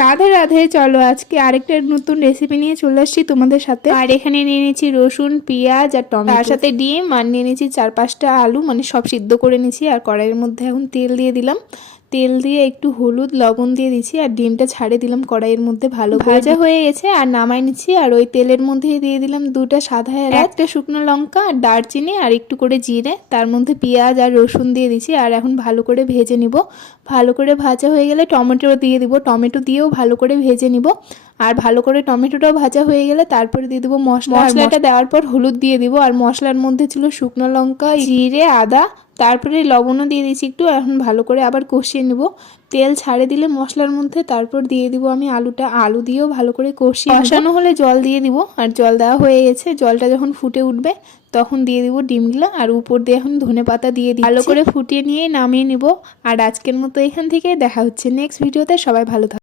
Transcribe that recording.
রাধে রাধে, চলো আজকে আরেকটা নতুন রেসিপি নিয়ে চলে আসছি তোমাদের সাথে। আর এখানে নিয়ে নিয়েছি রসুন, পেঁয়াজ আর টমেটো, তার সাথে ডিম, আর নিয়ে নিয়েছি 4-5টা আলু, মানে সব সিদ্ধ করে নিয়েছি। আর কড়াইয়ের মধ্যে এখন তেল দিয়ে দিলাম, তেল দিয়ে একটু হলুদ লবণ দিয়ে দিচ্ছি আর ডিমটা ছাড়ে দিলাম কড়াইয়ের মধ্যে। ভালো ভাজা হয়ে গেছে আর নামাই নিচ্ছি। আর ওই তেলের মধ্যে দিয়ে দিলাম 2টা সাদা এলাচ, 1টা শুকনো লঙ্কা আর দারচিনি আর একটু করে জিরে, তার মধ্যে পেঁয়াজ আর রসুন দিয়ে দিচ্ছি। আর এখন ভালো করে ভেজে নিব। ভালো করে ভাজা হয়ে গেলে টমেটো দিয়ে দিব, টমেটো দিয়েও ভালো করে ভেজে নিব। আর ভালো করে টমেটোটাও ভাজা হয়ে গেলে তারপরে দিয়ে দেবো মশলাটা দেওয়ার পর হলুদ দিয়ে দিব। আর মশলার মধ্যে ছিল শুকনো লঙ্কা, জিরে, আদা, তারপরে লবণও দিয়ে দিয়েছি একটু। এখন ভালো করে আবার কষিয়ে নেব। তেল ছাড়ে দিলে মশলার মধ্যে তারপর দিয়ে দিব আমি আলুটা, আলু দিয়েও ভালো করে কষানো হলে জল দিয়ে দিব। আর জল দেওয়া হয়ে গেছে, জলটা যখন ফুটে উঠবে তখন দিয়ে দিব ডিমগুলো। আর উপর দিয়ে এখন ধনেপাতা দিয়ে দিই, ভালো করে ফুটিয়ে নিয়ে নামিয়ে নিব। আর আজকের মতো এখান থেকে দেখা হচ্ছে নেক্সট ভিডিওতে। সবাই ভালো থাকবে।